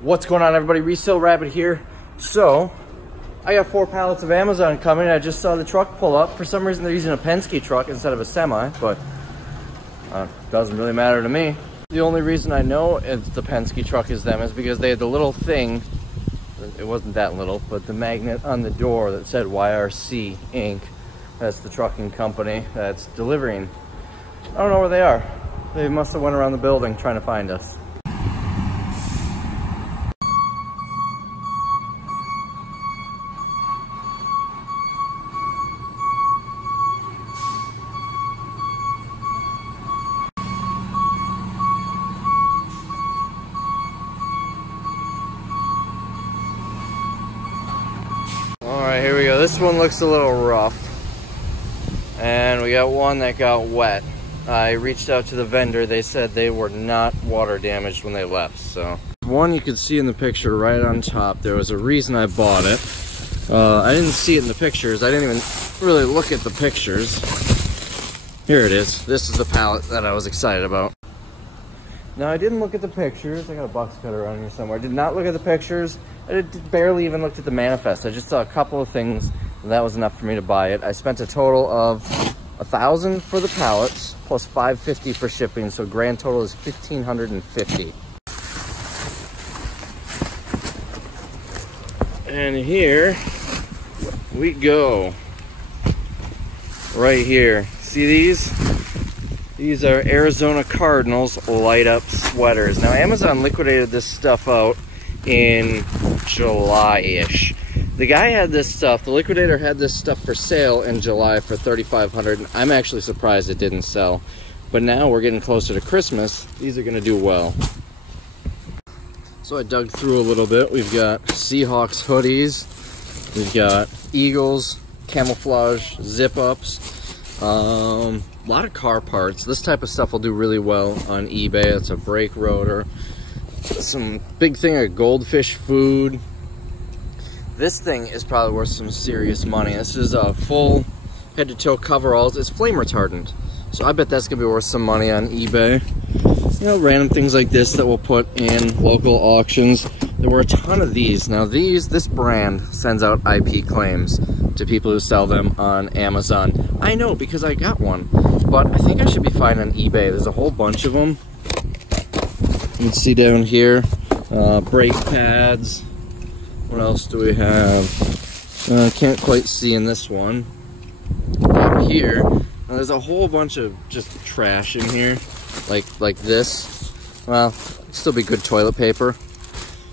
What's going on, everybody? Resale Rabbit here. So I got 4 pallets of Amazon coming. I just saw the truck pull up. For some reason they're using a Penske truck instead of a semi, but doesn't really matter to me. The only reason I know it's the Penske truck is them is because they had the little thing, it wasn't that little, but the magnet on the door that said YRC Inc. That's the trucking company that's delivering. I don't know where they are. They must have went around the building trying to find us. Alright, here we go. This one looks a little rough. And we got one that got wet. I reached out to the vendor. They said they were not water damaged when they left. So one you could see in the picture right on top. There was a reason I bought it. I didn't see it in the pictures. I didn't even really look at the pictures. Here it is. This is the pallet that I was excited about. Now, I didn't look at the pictures. I got a box cutter around here somewhere. I did not look at the pictures. I barely even looked at the manifest. I just saw a couple of things, and that was enough for me to buy it. I spent a total of $1,000 for the pallets, plus $550 for shipping, so grand total is $1,550. And here we go. Right here. See these? These are Arizona Cardinals light up sweaters. Now, Amazon liquidated this stuff out in July-ish. The guy had this stuff, the liquidator had this stuff for sale in July for $3,500. I'm actually surprised it didn't sell. But now we're getting closer to Christmas. These are gonna do well. So I dug through a little bit. We've got Seahawks hoodies. We've got Eagles, camouflage zip-ups. A lot of car parts. This type of stuff will do really well on eBay. It's a brake rotor. Some big thing of goldfish food. This thing is probably worth some serious money. This is a full head-to-toe coveralls. It's flame retardant, so I bet that's gonna be worth some money on eBay. You know, random things like this that we'll put in local auctions. There were a ton of these. Now this brand sends out IP claims to people who sell them on Amazon. I know because I got one, but I think I should be fine on eBay. There's a whole bunch of them. You can see down here, brake pads. What else do we have? Can't quite see in this one. Up here, now there's a whole bunch of just trash in here, like this. Well, it'd still be good toilet paper.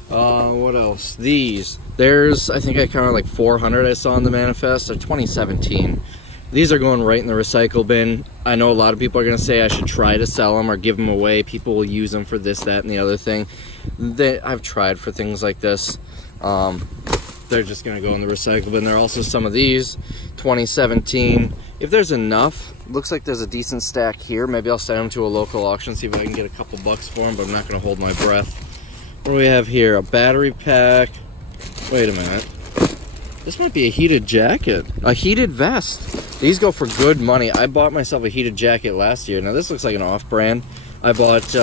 What else? These. There's, I think I counted like 400 I saw in the manifest. They're 2017. These are going right in the recycle bin. I know a lot of people are going to say I should try to sell them or give them away. People will use them for this, that, and the other thing. I've tried for things like this. They're just going to go in the recycle bin. There are also some of these, 2017. If there's enough, looks like there's a decent stack here. Maybe I'll send them to a local auction, see if I can get a couple bucks for them, but I'm not going to hold my breath. What do we have here? A battery pack. Wait a minute. This might be a heated jacket. A heated vest. These go for good money. I bought myself a heated jacket last year. Now this looks like an off-brand. I bought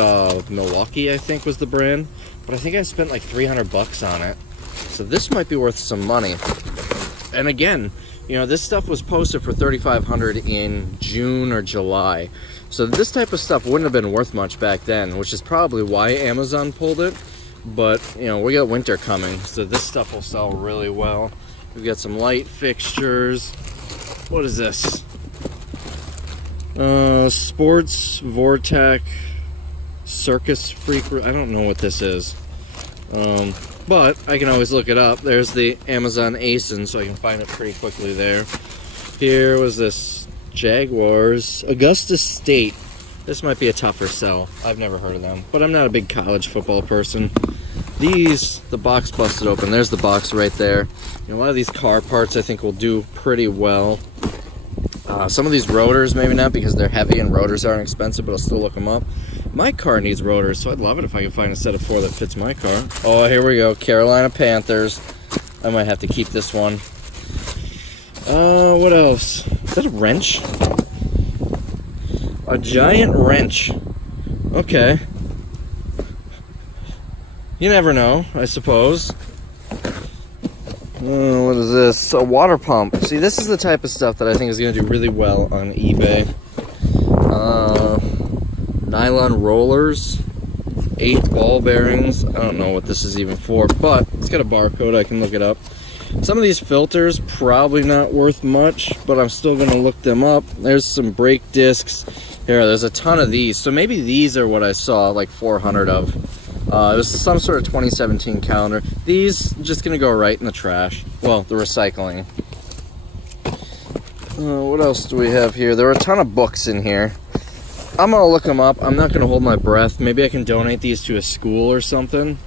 Milwaukee, I think was the brand. But I think I spent like 300 bucks on it. So this might be worth some money. And again, you know, this stuff was posted for $3,500 in June or July. So this type of stuff wouldn't have been worth much back then, which is probably why Amazon pulled it. But, you know, we got winter coming, so this stuff will sell really well. We've got some light fixtures. What is this? Sports Vortec Circus Freak. I don't know what this is. But I can always look it up. There's the Amazon ASIN, so I can find it pretty quickly there. Here was this Jaguars Augusta State. This might be a tougher sell. I've never heard of them, but I'm not a big college football person. These, the box busted open. There's the box right there. You know, a lot of these car parts I think will do pretty well. Some of these rotors, maybe not because they're heavy and rotors aren't expensive, but I'll still look them up. My car needs rotors, so I'd love it if I could find a set of 4 that fits my car. Oh, here we go. Carolina Panthers. I might have to keep this one. What else? Is that a wrench? A giant wrench. Okay. You never know, I suppose. What is this? A water pump. See, this is the type of stuff that I think is going to do really well on eBay. Nylon rollers, 8 ball bearings. I don't know what this is even for, but it's got a barcode. I can look it up. Some of these filters, probably not worth much, but I'm still going to look them up. There's some brake discs. Here, there's a ton of these. So maybe these are what I saw, like 400 of. It was some sort of 2017 calendar. These, just going to go right in the trash. Well, the recycling. What else do we have here? There are a ton of books in here. I'm going to look them up. I'm not going to hold my breath. Maybe I can donate these to a school or something.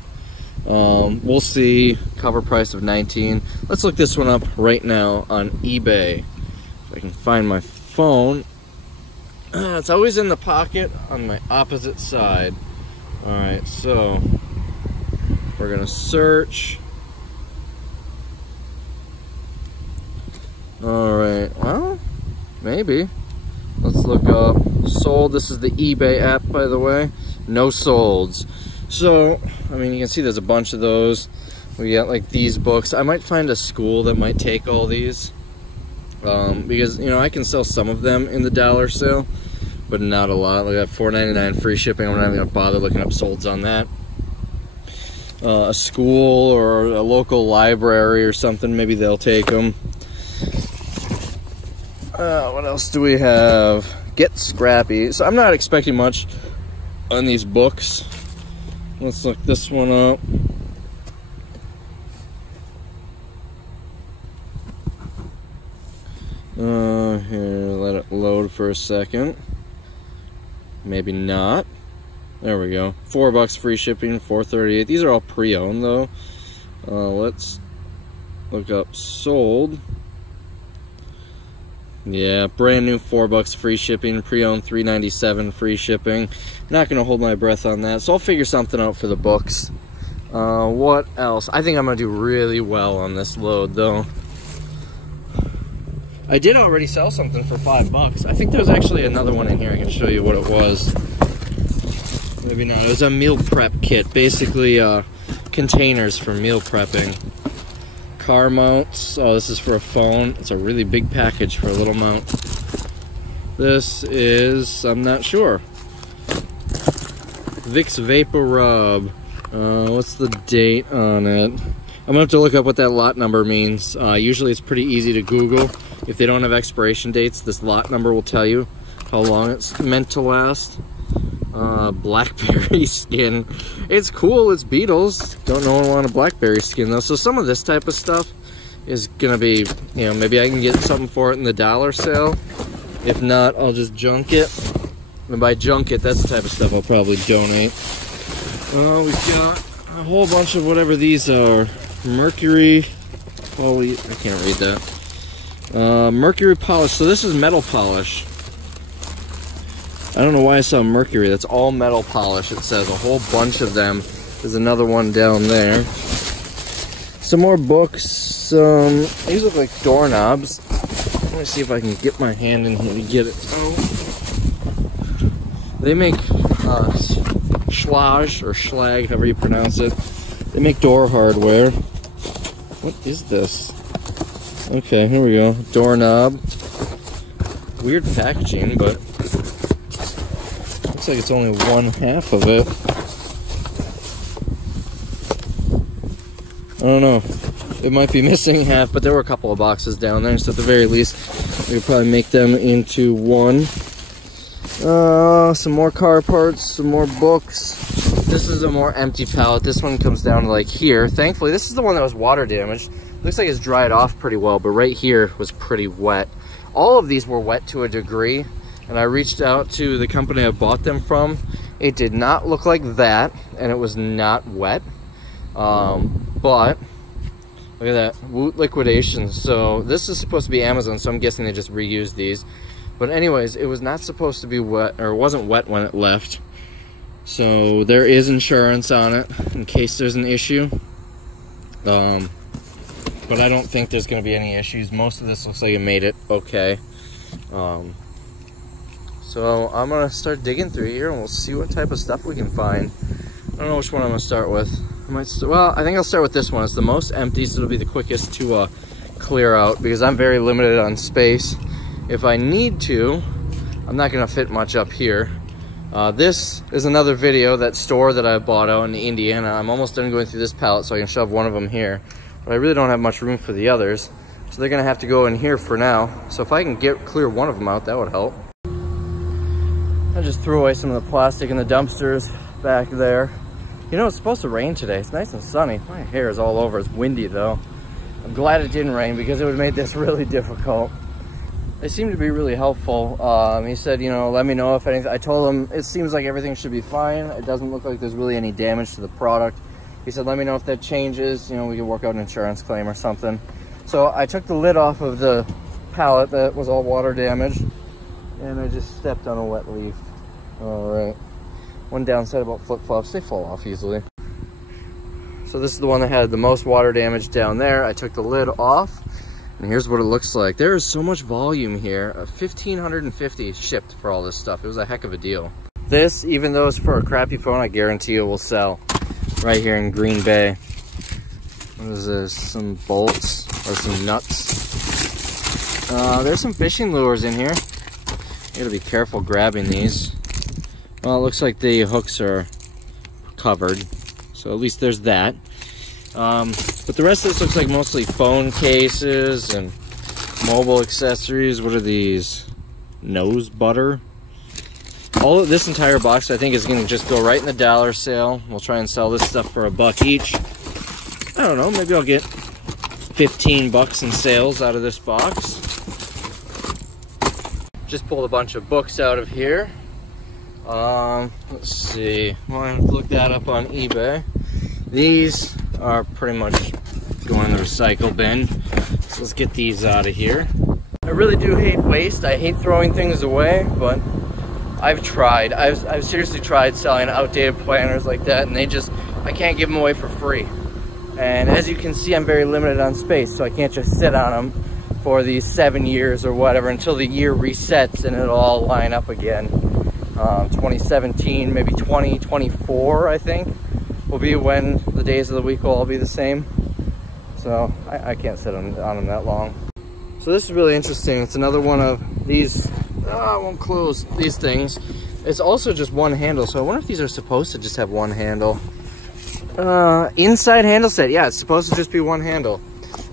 We'll see. Cover price of $19. Let's look this one up right now on eBay. If I can find my phone. It's always in the pocket on my opposite side. Alright, so we're gonna search. Alright, well, maybe. Let's look up sold. This is the eBay app, by the way. No solds. So, I mean, you can see there's a bunch of those. We got like these books. I might find a school that might take all these. Because, you know, I can sell some of them in the dollar sale, but not a lot. Like, I got $4.99 free shipping. I'm not even gonna bother looking up solds on that. A school or a local library or something, maybe they'll take them. What else do we have? Get Scrappy. So I'm not expecting much on these books. Let's look this one up. Here, let it load for a second. Maybe not. There we go. $4 free shipping, $4.38. These are all pre-owned though. Let's look up sold. Yeah, brand new, $4 free shipping, pre-owned $3.97 free shipping. Not gonna hold my breath on that, so I'll figure something out for the books. What else? I think I'm gonna do really well on this load though. I did already sell something for $5. I think there's actually another one in here. I can show you what it was. Maybe not. It was a meal prep kit, basically containers for meal prepping. Car mounts. Oh, this is for a phone. It's a really big package for a little mount. This is, I'm not sure. Vicks Vapor Rub. What's the date on it? I'm gonna have to look up what that lot number means. Usually it's pretty easy to Google. If they don't have expiration dates, this lot number will tell you how long it's meant to last. Blackberry skin. It's cool, it's Beatles. Don't know want a blackberry skin though. So some of this type of stuff is gonna be, you know, maybe I can get something for it in the dollar sale. If not, I'll just junk it. And by junk it, that's the type of stuff I'll probably donate. We've got a whole bunch of whatever these are. Mercury poly, I can't read that. Mercury polish. So this is metal polish. I don't know why I saw mercury. That's all metal polish. It says a whole bunch of them. There's another one down there. Some more books. These look like doorknobs. Let me see if I can get my hand in here to get it. Oh. They make Schlage or Schlag, however you pronounce it. They make door hardware. What is this? Okay, here we go. Doorknob. Weird packaging, but looks like it's only one half of it. I don't know. It might be missing half, but there were a couple of boxes down there, so at the very least, we could probably make them into one. Some more car parts, some more books. This is a more empty pallet. This one comes down to like here. Thankfully, this is the one that was water damaged. Looks like it's dried off pretty well, but right here was pretty wet. All of these were wet to a degree, and I reached out to the company I bought them from. It did not look like that, and it was not wet. But look at that, Woot liquidation. So this is supposed to be Amazon, so I'm guessing they just reused these. But anyways, it was not supposed to be wet, or it wasn't wet when it left. So there is insurance on it in case there's an issue. But I don't think there's going to be any issues. Most of this looks like it made it okay. So I'm going to start digging through here and we'll see what type of stuff we can find. I don't know which one I'm going to start with. I Well, I think I'll start with this one. It's the most empty, so it'll be the quickest to clear out because I'm very limited on space. If I need to, I'm not gonna fit much up here. This is another video, that store that I bought out in Indiana. I'm almost done going through this pallet so I can shove one of them here. But I really don't have much room for the others. So they're gonna have to go in here for now. So if I can clear one of them out, that would help. I just threw away some of the plastic in the dumpsters back there. You know, it's supposed to rain today. It's nice and sunny. My hair is all over. It's windy though. I'm glad it didn't rain because it would have made this really difficult. They seem to be really helpful. He said, you know, let me know if anything. I told him it seems like everything should be fine. It doesn't look like there's really any damage to the product. He said, let me know if that changes. You know, we can work out an insurance claim or something. So I took the lid off of the pallet that was all water damaged, and I just stepped on a wet leaf. All right. One downside about flip-flops, they fall off easily. So this is the one that had the most water damage down there. I took the lid off, and here's what it looks like. There is so much volume here. 1,550 shipped for all this stuff. It was a heck of a deal. This, even though it's for a crappy phone, I guarantee it will sell. Right here in Green Bay. What is this? Some bolts or some nuts. There's some fishing lures in here. You gotta be careful grabbing these. Well, it looks like the hooks are covered, so at least there's that. But the rest of this looks like mostly phone cases and mobile accessories. What are these? Nose butter. All of this entire box, I think, is going to just go right in the dollar sale. We'll try and sell this stuff for $1 each. I don't know, maybe I'll get 15 bucks in sales out of this box. Just pulled a bunch of books out of here. Let's see. Well, I have to look that up on eBay. These are pretty much going in the recycle bin. So let's get these out of here. I really do hate waste. I hate throwing things away, but I've tried. I've seriously tried selling outdated planners like that, and I can't give them away for free. And as you can see, I'm very limited on space, so I can't just sit on them for these 7 years or whatever until the year resets and it'll all line up again. 2017, maybe 2024, I think, will be when the days of the week will all be the same. So I can't sit on them that long. So this is really interesting. It's another one of these, I won't close these things. It's also just one handle, so I wonder if these are supposed to just have one handle. Inside handle set, yeah, it's supposed to just be one handle.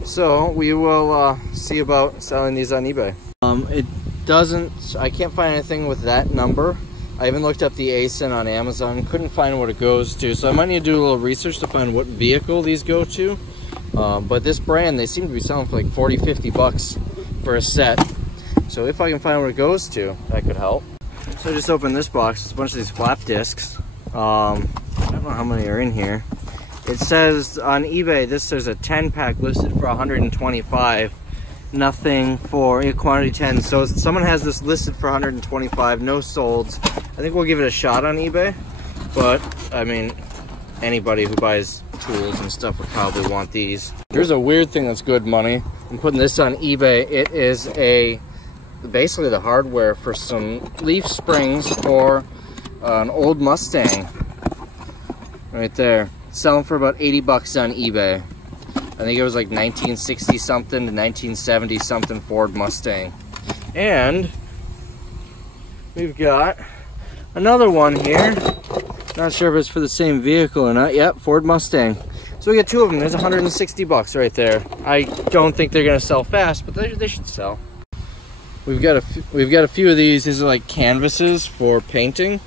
So we will see about selling these on eBay. It doesn't, I can't find anything with that number. I even looked up the ASIN on Amazon, couldn't find what it goes to, so I might need to do a little research to find what vehicle these go to. But this brand, they seem to be selling for like 40, 50 bucks for a set. So if I can find what it goes to, that could help. So I just opened this box. It's a bunch of these flap discs. I don't know how many are in here. It says on eBay, there's a 10-pack listed for 125. Nothing for a quantity 10. So someone has this listed for 125, no solds. I think we'll give it a shot on eBay. But, I mean, anybody who buys tools and stuff would probably want these. Here's a weird thing that's good money. I'm putting this on eBay. It is basically the hardware for some leaf springs for an old Mustang. Right there. Selling for about 80 bucks on eBay. I think it was like 1960 something to 1970 something Ford Mustang. And we've got another one here. Not sure if it's for the same vehicle or not. Yep, Ford Mustang. So we got two of them. There's 160 bucks right there. I don't think they're gonna sell fast, but they should sell. We've got a few of these. These are like canvases for painting.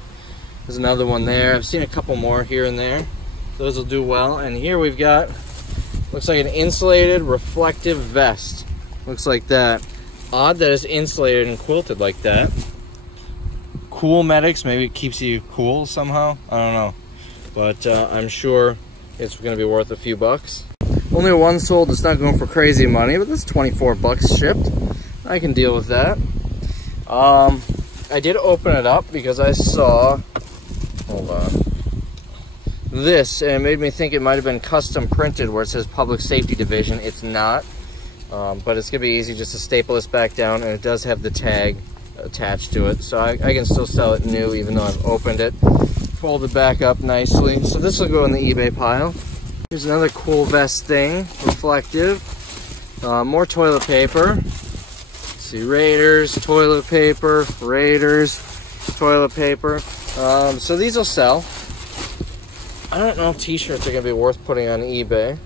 There's another one there. I've seen a couple more here and there. Those will do well. And here we've got, looks like an insulated reflective vest. Looks like that. Odd that it's insulated and quilted like that. Cool medics, maybe it keeps you cool somehow. I don't know. But I'm sure it's gonna be worth a few bucks. Only one sold. It's not going for crazy money, but that's 24 bucks shipped. I can deal with that. I did open it up because I saw, hold on, this, and it made me think it might have been custom printed where it says Public Safety Division. It's not, but it's gonna be easy just to staple this back down, and it does have the tag attached to it, so I can still sell it new even though I've opened it. Fold it back up nicely. So this will go in the eBay pile. Here's another cool vest thing, reflective. More toilet paper. Let's see, Raiders, toilet paper, Raiders, toilet paper. So these will sell. I don't know if t-shirts are gonna be worth putting on eBay.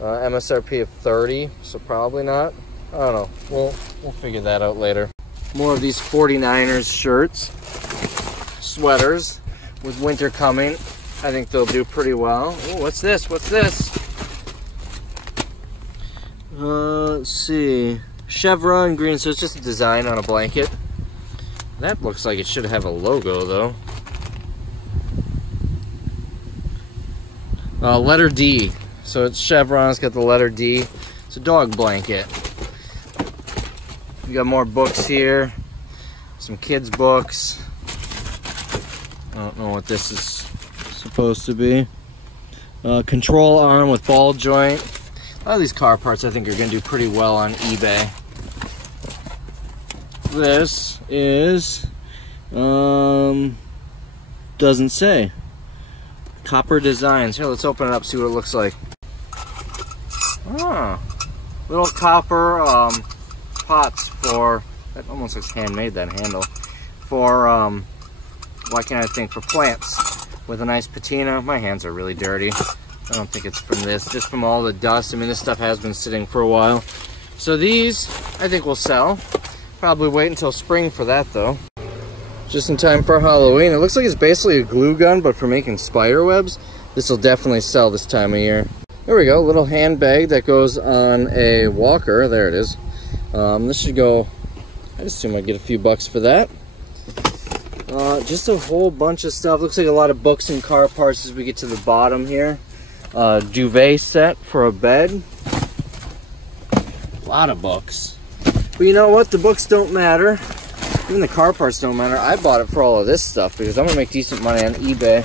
MSRP of 30, so probably not. I don't know, we'll figure that out later. More of these 49ers shirts, sweaters. With winter coming, I think they'll do pretty well. Oh, what's this? What's this? Let's see. Chevron green, so it's just a design on a blanket. That looks like it should have a logo, though. Letter D. So it's Chevron, it's got the letter D. It's a dog blanket. We got more books here. Some kids' books. I don't know what this is supposed to be. Control arm with ball joint. A lot of these car parts I think are going to do pretty well on eBay. This is, doesn't say. Copper designs. Here, let's open it up, see what it looks like. Ah, little copper pots for, that almost looks handmade, that handle. For, what can I think, for plants with a nice patina. My hands are really dirty. I don't think it's from this, just from all the dust. I mean, this stuff has been sitting for a while. So these, I think will sell. Probably wait until spring for that though. Just in time for Halloween. It looks like it's basically a glue gun, but for making spider webs. This will definitely sell this time of year. There we go, little handbag that goes on a walker. There it is. This should go, I'd assume I'd get a few bucks for that. Just a whole bunch of stuff. Looks like a lot of books and car parts as we get to the bottom here. Duvet set for a bed. A lot of books. But you know what? The books don't matter. Even the car parts don't matter. I bought it for all of this stuff because I'm going to make decent money on eBay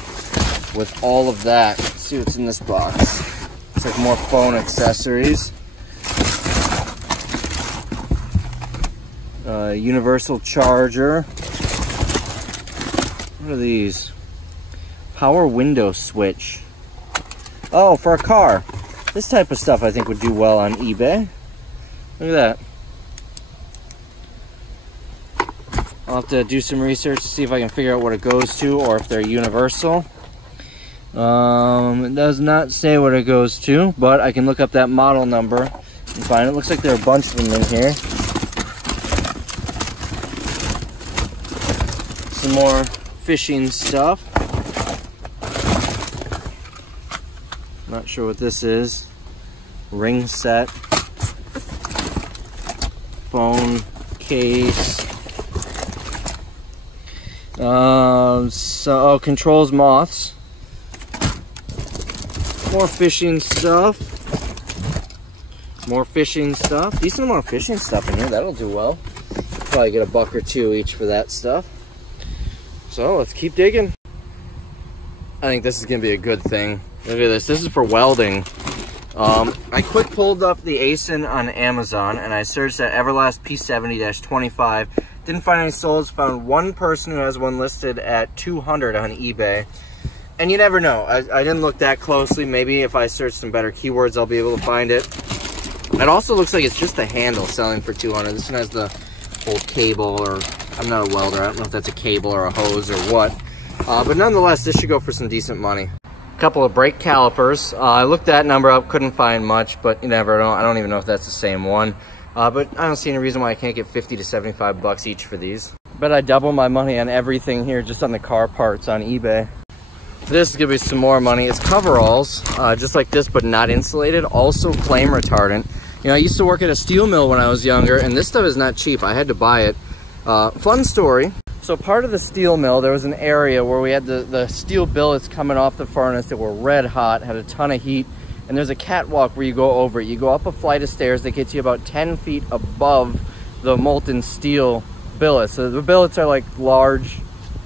with all of that. Let's see what's in this box. It's like more phone accessories. Universal charger. What are these? Power window switch. Oh, for a car. This type of stuff I think would do well on eBay. Look at that. I'll have to do some research to see if I can figure out what it goes to or if they're universal. It does not say what it goes to, but I can look up that model number and find it. Looks like there are a bunch of them in here. Some more fishing stuff. Not sure what this is. Ring set. Phone case. Controls moths. More fishing stuff. More fishing stuff. Decent amount of fishing stuff in here. That'll do well. Probably get a buck or two each for that stuff. So let's keep digging. I think this is gonna be a good thing. Look at this. This is for welding. I quick pulled up the ASIN on Amazon and I searched that Everlast P70-25. Didn't find any solds. Found one person who has one listed at 200 on eBay. And you never know. I didn't look that closely. Maybe if I search some better keywords, I'll be able to find it. It also looks like it's just the handle selling for 200. This one has the whole cable, or I'm not a welder. I don't know if that's a cable or a hose or what. But nonetheless, this should go for some decent money. A couple of brake calipers. I looked that number up, couldn't find much, but you never know. I don't even know if that's the same one. But I don't see any reason why I can't get 50 to 75 bucks each for these. Bet I double my money on everything here just on the car parts on eBay. This is gonna be some more money. It's coveralls, just like this, but not insulated. Also flame retardant. You know, I used to work at a steel mill when I was younger, and this stuff is not cheap. I had to buy it. Fun story. So part of the steel mill, there was an area where we had the steel billets coming off the furnace that were red hot, had a ton of heat, and there's a catwalk where you go over it. You go up a flight of stairs that gets you about 10 feet above the molten steel billets. So the billets are like large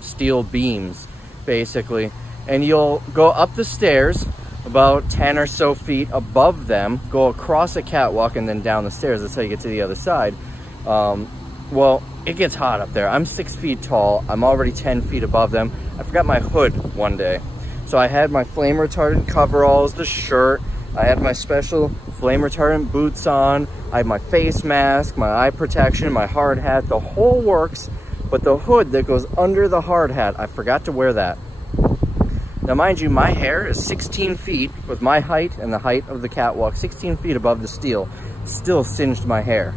steel beams, basically. And you'll go up the stairs about 10 or so feet above them, go across a catwalk, and then down the stairs. That's how you get to the other side. Well, it gets hot up there. I'm 6 feet tall. I'm already 10 feet above them. I forgot my hood one day. So I had my flame retardant coveralls, the shirt, I had my special flame retardant boots on, I had my face mask, my eye protection, my hard hat, the whole works, but the hood that goes under the hard hat, I forgot to wear that. Now mind you, my hair is 16 feet with my height and the height of the catwalk, 16 feet above the steel. Still singed my hair.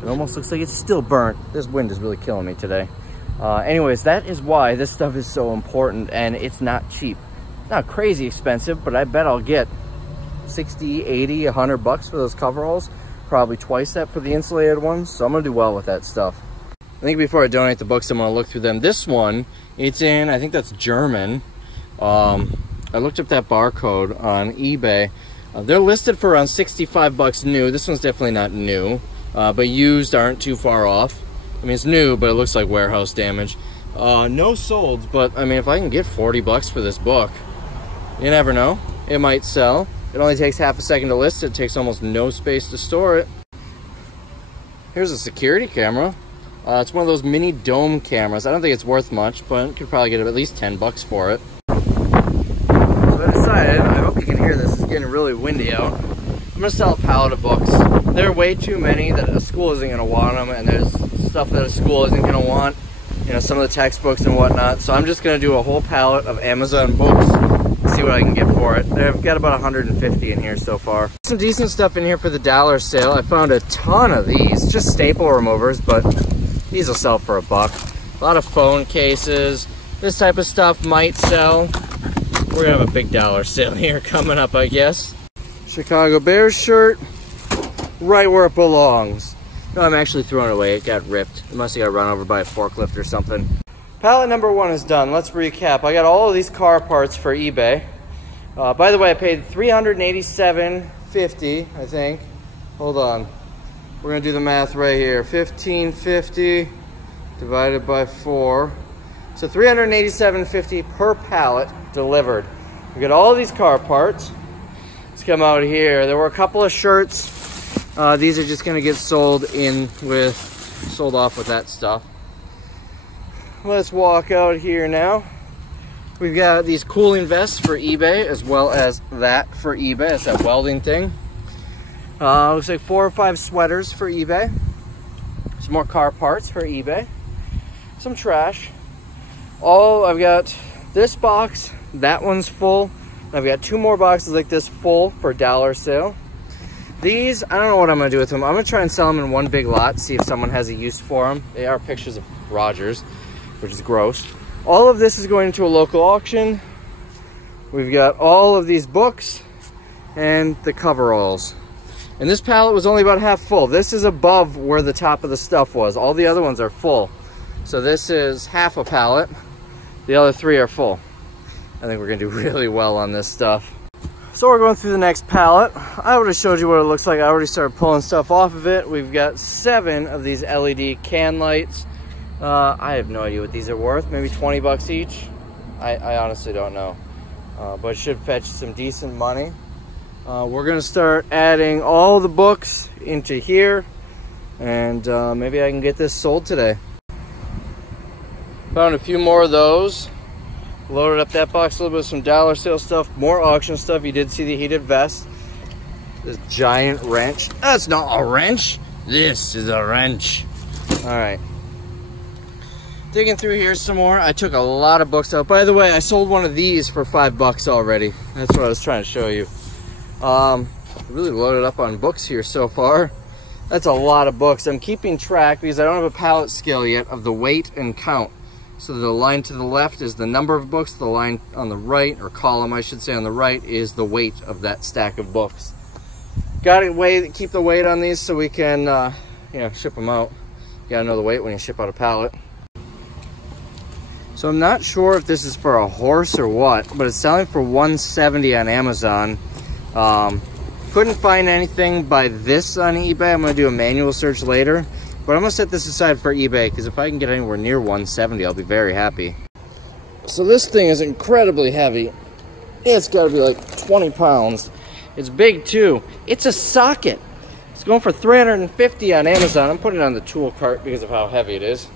It almost looks like it's still burnt. This wind is really killing me today. Anyways, that is why this stuff is so important, and it's not cheap. Not crazy expensive, but I bet I'll get 60, 80, 100 bucks for those coveralls. Probably twice that for the insulated ones, so I'm gonna do well with that stuff. I think before I donate the books, I'm gonna look through them. This one, it's in, I think that's German. I looked up that barcode on eBay. They're listed for around 65 bucks new. This one's definitely not new, but used aren't too far off. I mean, it's new, but it looks like warehouse damage. No sold, but I mean, if I can get 40 bucks for this book, you never know. It might sell. It only takes half a second to list it. It takes almost no space to store it. Here's a security camera. It's one of those mini dome cameras. I don't think it's worth much, but you could probably get at least 10 bucks for it. So I decided, I hope you can hear this, it's getting really windy out. I'm gonna sell a pallet of books. There are way too many that a school isn't gonna want them, and there's stuff that a school isn't gonna want, you know, some of the textbooks and whatnot. So I'm just gonna do a whole pallet of Amazon books, see what I can get for it. I've got about 150 in here so far. Some decent stuff in here for the dollar sale. I found a ton of these, just staple removers, but these will sell for $1. A lot of phone cases. This type of stuff might sell. We're gonna have a big dollar sale here coming up, I guess. Chicago Bears shirt, right where it belongs. No, I'm actually throwing it away. It got ripped. It must have got run over by a forklift or something. Pallet number 1 is done. Let's recap. I got all of these car parts for eBay. By the way, I paid $387.50, I think. Hold on. We're gonna do the math right here. $15.50 divided by 4. So $387.50 per pallet delivered. We got all of these car parts. Let's come out here. There were a couple of shirts. These are just gonna get sold off with that stuff. Let's walk out here now. We've got these cooling vests for eBay, as well as that for eBay. It's that welding thing. Looks like 4 or 5 sweaters for eBay. Some more car parts for eBay. Some trash. I've got this box, that one's full. I've got 2 more boxes like this full for dollar sale. These, I don't know what I'm gonna do with them. I'm gonna try and sell them in one big lot, see if someone has a use for them. They are pictures of Rogers, which is gross. All of this is going into a local auction. We've got all of these books and the coveralls. And this pallet was only about half full. This is above where the top of the stuff was. All the other ones are full. So this is half a pallet. The other 3 are full. I think we're gonna do really well on this stuff. So we're going through the next pallet. I would have showed you what it looks like. I already started pulling stuff off of it. We've got 7 of these LED can lights. I have no idea what these are worth. Maybe 20 bucks each. I honestly don't know. But it should fetch some decent money. We're gonna start adding all the books into here, and maybe I can get this sold today. Found a few more of those. Loaded up that box a little bit with some dollar sale stuff, more auction stuff. You did see the heated vest. This giant wrench. That's not a wrench. This is a wrench. All right. Digging through here some more. I took a lot of books out. By the way, I sold one of these for $5 already. That's what I was trying to show you. Really loaded up on books here so far. That's a lot of books. I'm keeping track because I don't have a pallet scale yet of the weight and count. So the line to the left is the number of books. The line on the right, or column I should say, on the right is the weight of that stack of books. Got to keep the weight on these so we can, you know, ship them out. You gotta know the weight when you ship out a pallet. So I'm not sure if this is for a horse or what, but it's selling for $170 on Amazon. Couldn't find anything by this on eBay. I'm gonna do a manual search later, but I'm gonna set this aside for eBay because if I can get anywhere near 170, I'll be very happy. So this thing is incredibly heavy. It's gotta be like 20 pounds. It's big too. It's a socket. It's going for $350 on Amazon. I'm putting it on the tool cart because of how heavy it is.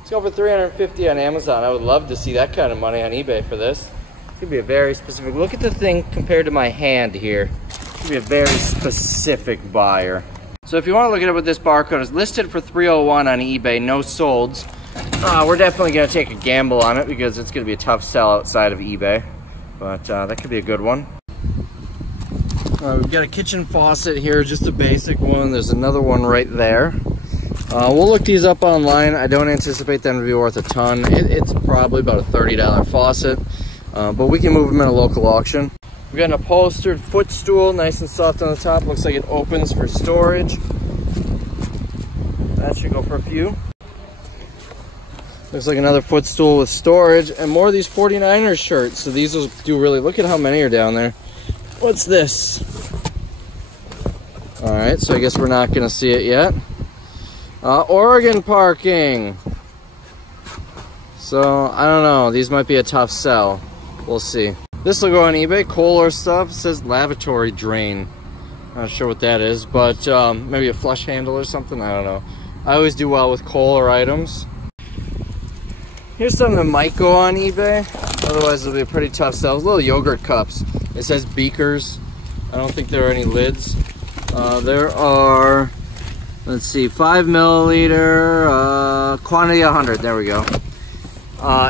It's going for $350 on Amazon. I would love to see that kind of money on eBay for this. It's gonna be a very specific, look at the thing compared to my hand here. It's gonna be a very specific buyer. So if you want to look at it with this barcode, it's listed for $301 on eBay, no solds. We're definitely gonna take a gamble on it because it's gonna be a tough sell outside of eBay. But that could be a good one. We've got a kitchen faucet here, just a basic one. There's another one right there. We'll look these up online. I don't anticipate them to be worth a ton. It's probably about a $30 faucet, but we can move them in a local auction. We've got an upholstered footstool, nice and soft on the top. Looks like it opens for storage. That should go for a few. Looks like another footstool with storage, and more of these 49ers shirts. So these will do really, look at how many are down there. What's this? All right, so I guess we're not gonna see it yet. Oregon parking. So, I don't know, these might be a tough sell. We'll see. This will go on eBay, Kohler stuff. It says lavatory drain. Not sure what that is, but maybe a flush handle or something, I don't know. I always do well with Kohler items. Here's something that might go on eBay. Otherwise, it'll be a pretty tough sell. Little yogurt cups. It says beakers. I don't think there are any lids. There are, let's see, 5 milliliter, quantity 100. There we go.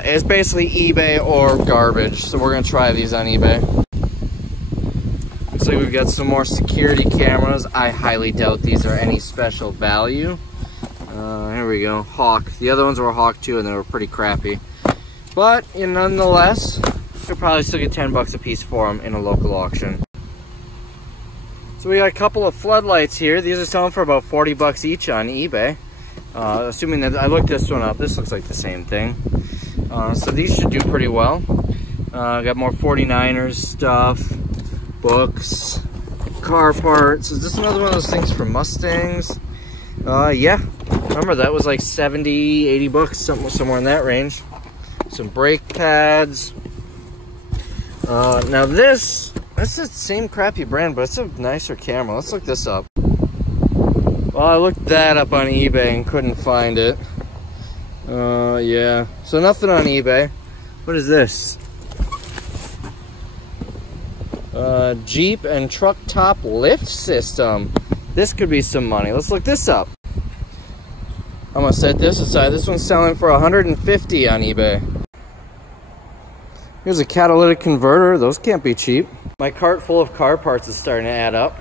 It's basically eBay or garbage. So we're gonna try these on eBay. Looks like we've got some more security cameras. I highly doubt these are any special value. Here we go, Hawk. The other ones were Hawk too, and they were pretty crappy. But nonetheless, you could probably still get 10 bucks a piece for them in a local auction. So we got a couple of floodlights here. These are selling for about 40 bucks each on eBay. Assuming that I looked this one up, this looks like the same thing. So these should do pretty well. Got more 49ers stuff, books, car parts. Is this another one of those things for Mustangs? Yeah. Remember, that was like 70, 80 bucks, somewhere in that range. Some brake pads. Now that's the same crappy brand, but it's a nicer camera. Let's look this up. Well, I looked that up on eBay and couldn't find it. Yeah. So nothing on eBay. What is this? Jeep and truck top lift system. This could be some money. Let's look this up. I'm gonna set this aside. This one's selling for 150 on eBay. Here's a catalytic converter. Those can't be cheap. My cart full of car parts is starting to add up.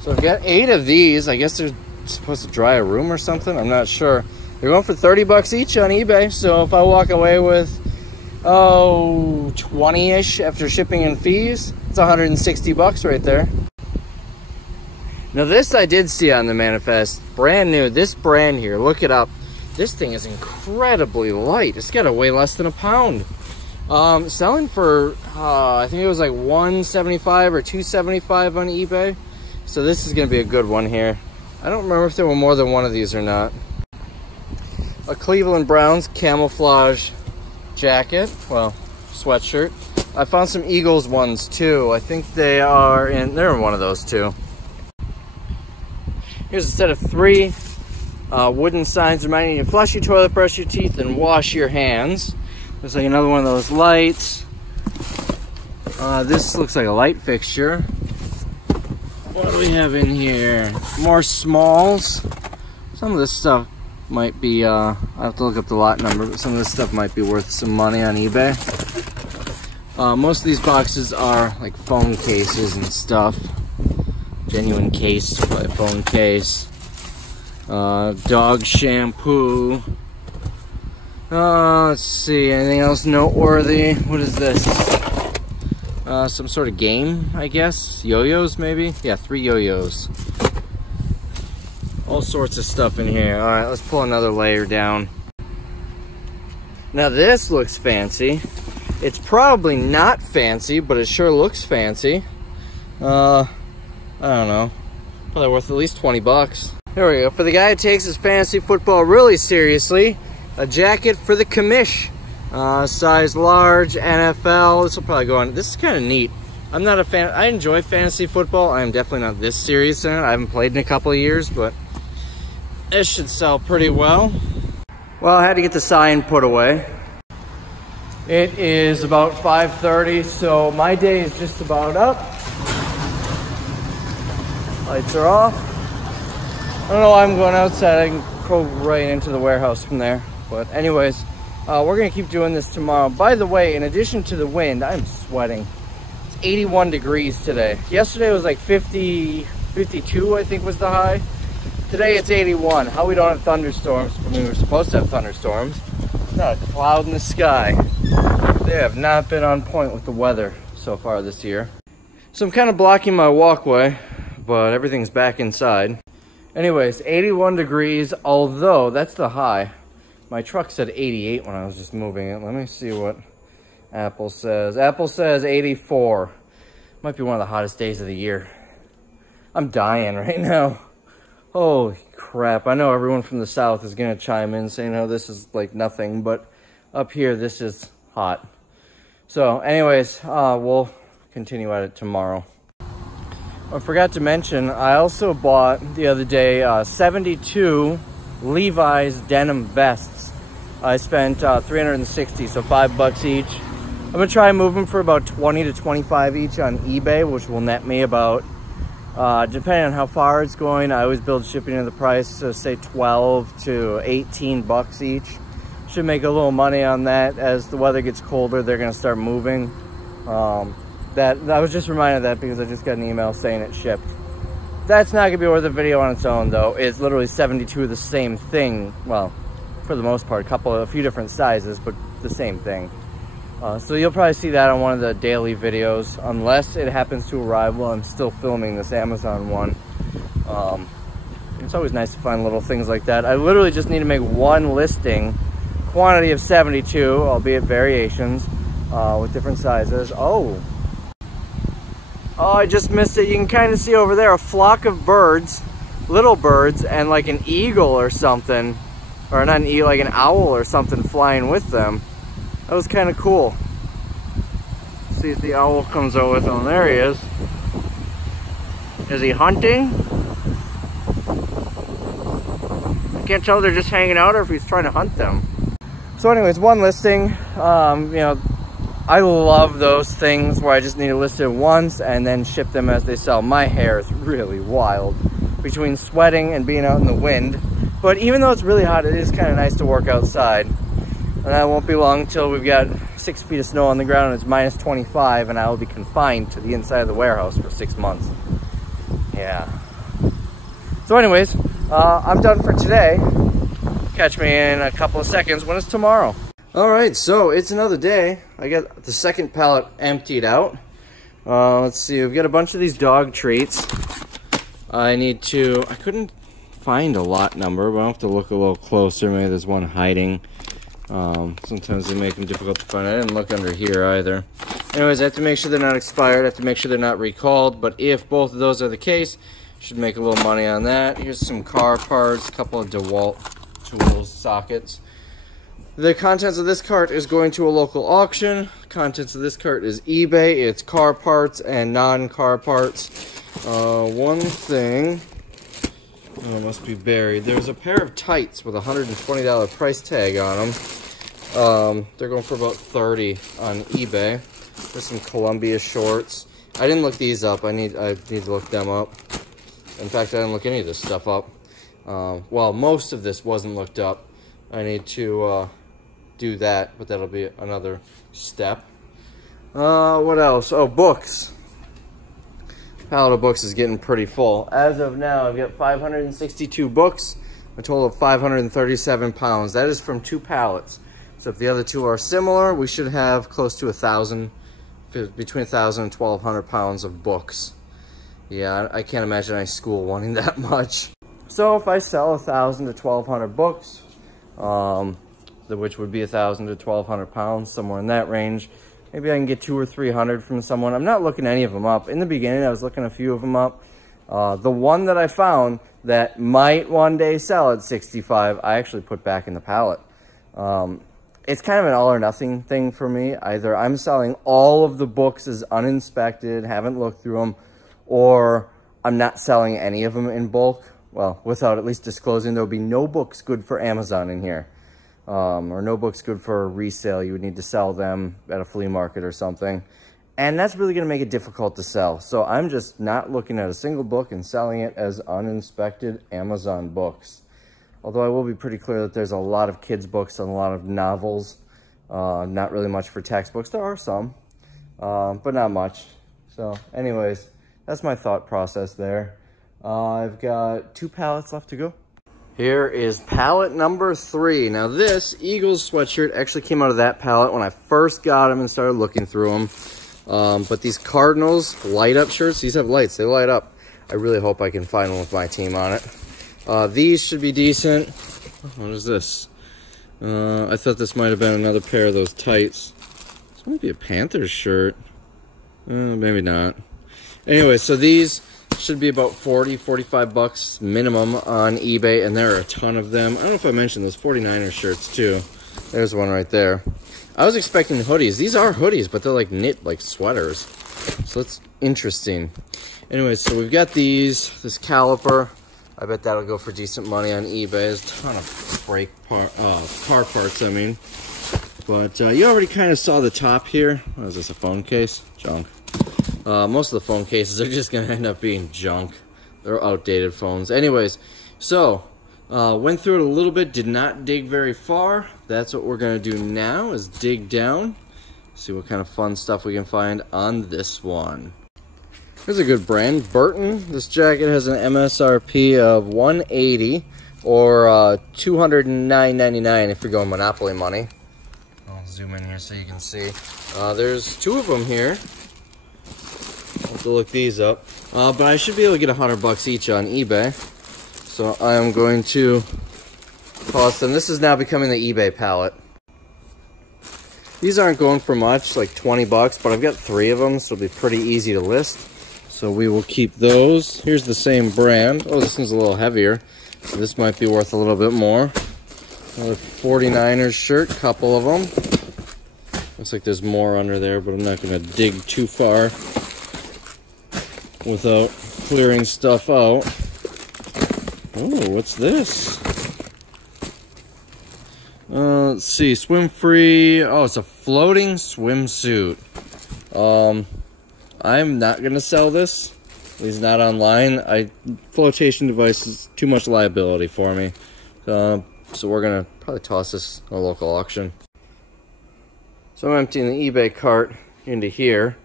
So I've got 8 of these. I guess they're supposed to dry a room or something. I'm not sure. They're going for 30 bucks each on eBay. So if I walk away with, 20-ish after shipping and fees, it's 160 bucks right there. Now this I did see on the manifest, brand new, this brand here, look it up. This thing is incredibly light. It's got to weigh less than a pound. Selling for, I think it was like $175 or $275 on eBay. So this is going to be a good one here. I don't remember if there were more than one of these or not. A Cleveland Browns camouflage jacket, well, sweatshirt. I found some Eagles ones too. I think they're in one of those too. Here's a set of 3 wooden signs reminding you to flush your toilet, brush your teeth, and wash your hands. Looks like another one of those lights. This looks like a light fixture. What do we have in here? More smalls. Some of this stuff might be, I have to look up the lot number, but some of this stuff might be worth some money on eBay. Most of these boxes are like phone cases and stuff. Genuine case, phone case. Dog shampoo. Let's see, anything else noteworthy? What is this? Some sort of game, I guess. Yo-yos, maybe? Yeah, 3 yo-yos. All sorts of stuff in here. All right, let's pull another layer down. Now this looks fancy. It's probably not fancy, but it sure looks fancy. I don't know. Probably worth at least 20 bucks. There we go. For the guy who takes his fantasy football really seriously, a jacket for the commish. Size large, NFL. This will probably go on. This is kind of neat. I'm not a fan. I enjoy fantasy football. I'm definitely not this serious in it. I haven't played in a couple of years, but this should sell pretty well. Well, I had to get the sign put away. It is about 5:30, so my day is just about up. Lights are off. I don't know why I'm going outside. I can go right into the warehouse from there. But anyways, we're gonna keep doing this tomorrow. By the way, in addition to the wind, I'm sweating. It's 81 degrees today. Yesterday was like 50, 52, I think was the high. Today it's 81. How we don't have thunderstorms? I mean, we're supposed to have thunderstorms. Not a cloud in the sky. They have not been on point with the weather so far this year. So I'm kind of blocking my walkway, but everything's back inside. Anyways, 81 degrees, although that's the high. My truck said 88 when I was just moving it. Let me see what Apple says. Apple says 84. Might be one of the hottest days of the year. I'm dying right now. Holy crap. I know everyone from the south is going to chime in saying, oh, this is like nothing, but up here, this is hot. So anyways, we'll continue at it tomorrow. I forgot to mention, I also bought the other day 72 Levi's denim vests. I spent $360, so $5 each. I'm gonna try and move them for about 20 to 25 each on eBay, which will net me about, depending on how far it's going, I always build shipping into the price, so say 12 to 18 bucks each. Should make a little money on that. As the weather gets colder, they're gonna start moving. That I was just reminded of that because I just got an email saying it shipped. That's not gonna be worth a video on its own though. It's literally 72 of the same thing. Well, for the most part, a few different sizes, but the same thing. So you'll probably see that on one of the daily videos, unless it happens to arrive while I'm still filming this Amazon one. It's always nice to find little things like that. I literally just need to make one listing, quantity of 72, albeit variations, with different sizes. Oh, I just missed it. You can kind of see over there a flock of birds, little birds, and like an eagle or something, or not an eagle, like an owl or something flying with them. That was kind of cool. See if the owl comes out with him. There he is. Is he hunting? I can't tell if they're just hanging out or if he's trying to hunt them. So anyways, one listing. You know, I love those things where I just need to list it once and then ship them as they sell. My hair is really wild between sweating and being out in the wind. But even though it's really hot, it is kind of nice to work outside. And that won't be long until we've got 6 feet of snow on the ground and it's minus 25 and I will be confined to the inside of the warehouse for 6 months. Yeah. So anyways, I'm done for today. Catch me in a couple of seconds when it's tomorrow. All right, so it's another day. I got the second pallet emptied out. Let's see, we've got a bunch of these dog treats. I couldn't find a lot number, but I'll have to look a little closer. Maybe there's one hiding. Sometimes they make them difficult to find. I didn't look under here either. Anyways, I have to make sure they're not expired. I have to make sure they're not recalled, but if both of those are the case, should make a little money on that. Here's some car parts, a couple of DeWalt tools, sockets. The contents of this cart is going to a local auction. Contents of this cart is eBay. It's car parts and non-car parts. One thing, oh, it must be buried. There's a pair of tights with a $120 price tag on them. They're going for about $30 on eBay. There's some Columbia shorts. I didn't look these up. I need to look them up. In fact, I didn't look any of this stuff up. Well, most of this wasn't looked up. I need to do that, but that'll be another step. What else? Oh, books. Pallet of books is getting pretty full. As of now, I've got 562 books, a total of 537 pounds. That is from 2 pallets. So if the other 2 are similar, we should have close to 1,000, between 1,000 and 1,200 pounds of books. Yeah, I can't imagine any school wanting that much. So if I sell 1,000 to 1,200 books, which would be 1,000 to 1,200 pounds, somewhere in that range, maybe I can get 200 or 300 from someone. I'm not looking any of them up. In the beginning, I was looking a few of them up. The one that I found that might one day sell at 65, I actually put back in the pallet. It's kind of an all or nothing thing for me. Either I'm selling all of the books as uninspected, haven't looked through them, or I'm not selling any of them in bulk. Well, without at least disclosing there'll be no books good for Amazon in here. or no book's good for resale. You would need to sell them at a flea market or something. And that's really gonna make it difficult to sell. So I'm just not looking at a single book and selling it as uninspected Amazon books. Although I will be pretty clear that there's a lot of kids books and a lot of novels. Not really much for textbooks. There are some, but not much. So anyways, that's my thought process there. I've got 2 pallets left to go. Here is pallet number 3. Now this Eagles sweatshirt actually came out of that pallet when I first got them and started looking through them. But these Cardinals light up shirts, these have lights, they light up. I really hope I can find one with my team on it. These should be decent. What is this? I thought this might have been another pair of those tights. This might be a Panthers shirt. Maybe not. Anyway, so these should be about 45 bucks minimum on eBay, and there are a ton of them. I don't know if I mentioned those 49er shirts too. There's one right there. I was expecting hoodies. These are hoodies, but they're like knit, like sweaters. So that's interesting. Anyway, so we've got this caliper. I bet that'll go for decent money on eBay. There's a ton of car parts, I mean. But you already kind of saw the top here. What is this, a phone case? Junk. Most of the phone cases are just going to end up being junk. They're outdated phones. Anyways, so went through it a little bit, did not dig very far. That's what we're going to do now, is dig down, see what kind of fun stuff we can find on this one. Here's a good brand, Burton. This jacket has an MSRP of $180 or $209.99 if you're going Monopoly money. I'll zoom in here so you can see. There's 2 of them here. I'll have to look these up. But I should be able to get $100 each on eBay. So I am going to toss them. This is now becoming the eBay pallet. These aren't going for much, like 20 bucks, but I've got 3 of them, so it'll be pretty easy to list. So we will keep those. Here's the same brand. Oh, this one's a little heavier, so this might be worth a little bit more. Another 49ers shirt, couple of them. Looks like there's more under there, but I'm not gonna dig too far without clearing stuff out. Oh, what's this? Let's see, swim free. Oh, it's a floating swimsuit. I'm not gonna sell this. At least not online. Flotation device is too much liability for me. So we're gonna probably toss this in a local auction. So I'm emptying the eBay cart into here.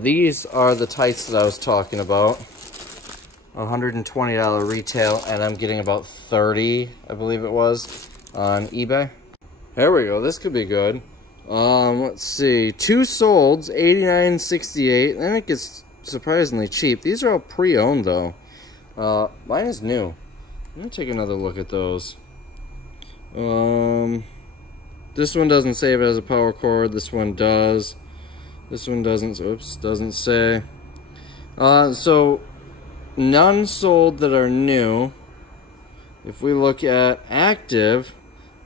These are the tights that I was talking about. $120 retail, and I'm getting about 30, I believe it was, on eBay. There we go, this could be good. Let's see, 2 solds, $89.68, and it gets surprisingly cheap. These are all pre-owned though. Mine is new. Let me take another look at those. This one doesn't say if it has a power cord, this one does. This one doesn't, oops, doesn't say. So none sold that are new. If we look at active,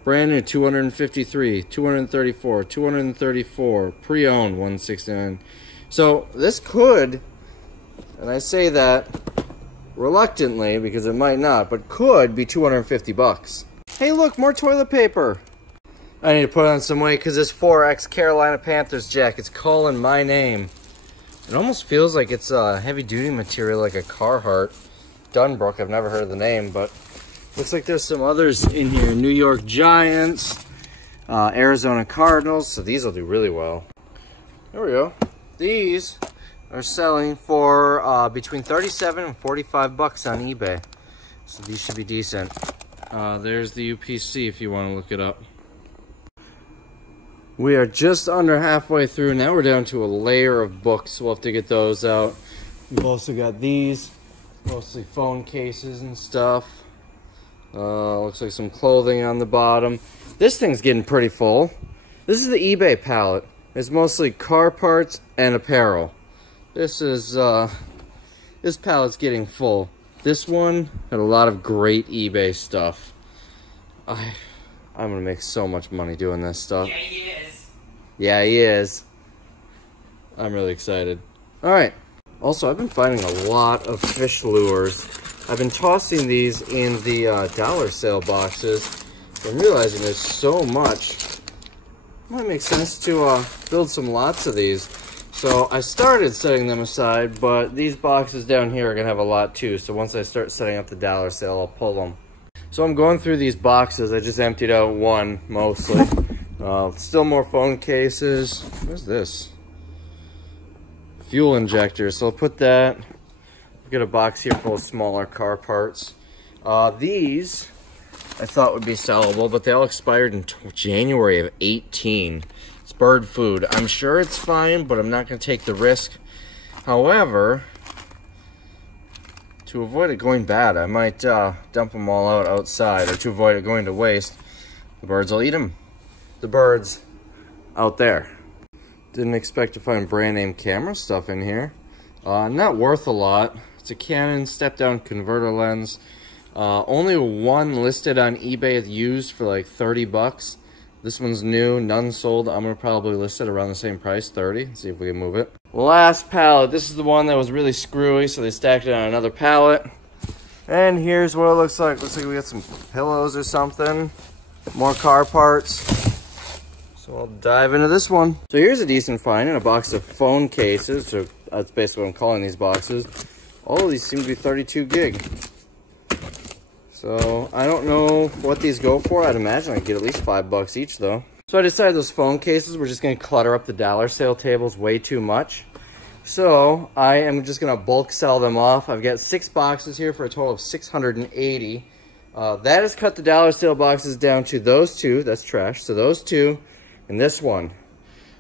brand new 253, 234, 234, pre-owned 169. So this could, and I say that reluctantly because it might not, but could be 250 bucks. Hey look, more toilet paper. I need to put on some weight because this 4X Carolina Panthers jacket's calling my name. It almost feels like it's a heavy duty material, like a Carhartt. Dunbrook, I've never heard of the name, but looks like there's some others in here. New York Giants, Arizona Cardinals, so these will do really well. There we go. These are selling for between 37 and 45 bucks on eBay. So these should be decent. There's the UPC if you want to look it up. We are just under halfway through. Now we're down to a layer of books. We'll have to get those out. We've also got these, mostly phone cases and stuff. Looks like some clothing on the bottom. This thing's getting pretty full. This is the eBay pallet. It's mostly car parts and apparel. This pallet's getting full. This one had a lot of great eBay stuff. I'm gonna make so much money doing this stuff. Yeah, he is. Yeah, he is. I'm really excited. All right. Also, I've been finding a lot of fish lures. I've been tossing these in the dollar sale boxes, I'm realizing there's so much. Might make sense to build some lots of these. So I started setting them aside, but these boxes down here are gonna have a lot too. So once I start setting up the dollar sale, I'll pull them. So I'm going through these boxes. I just emptied out one mostly. Still more phone cases. What's this? Fuel injector. So I'll put that. I've got a box here full of smaller car parts. These I thought would be sellable, but they all expired in January of 18. It's bird food. I'm sure it's fine, but I'm not going to take the risk. However, to avoid it going bad, I might dump them all out outside, or to avoid it going to waste. The birds will eat them. The birds out there. Didn't expect to find brand name camera stuff in here. Not worth a lot. It's a Canon step-down converter lens. Only one listed on eBay used for like 30 bucks. This one's new, none sold. I'm gonna probably list it around the same price, 30. See if we can move it. Last pallet. This is the one that was really screwy, so they stacked it on another pallet. And here's what it looks like. Looks like we got some pillows or something. More car parts. So I'll dive into this one. So here's a decent find in a box of phone cases. So that's basically what I'm calling these boxes. All of these seem to be 32 gig. So I don't know what these go for. I'd imagine I'd get at least $5 each though. So I decided those phone cases were just gonna clutter up the dollar sale tables way too much. So I am just gonna bulk sell them off. I've got 6 boxes here for a total of 680. That has cut the dollar sale boxes down to those 2, that's trash. So those 2 and this one.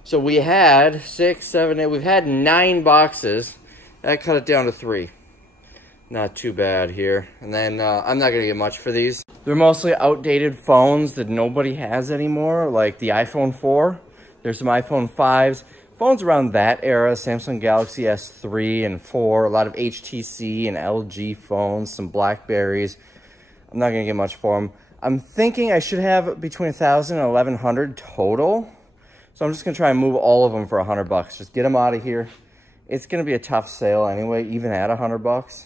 So we had 6, 7, 8, we've had 9 boxes. That cut it down to 3. Not too bad here. And then I'm not gonna get much for these. They're mostly outdated phones that nobody has anymore, like the iPhone 4. There's some iPhone 5s. Phones around that era, Samsung Galaxy S3 and 4, a lot of HTC and LG phones, some Blackberries. I'm not gonna get much for them. I'm thinking I should have between 1,000 and 1,100 total. So I'm just gonna try and move all of them for $100. Just get them out of here. It's gonna be a tough sale anyway, even at $100.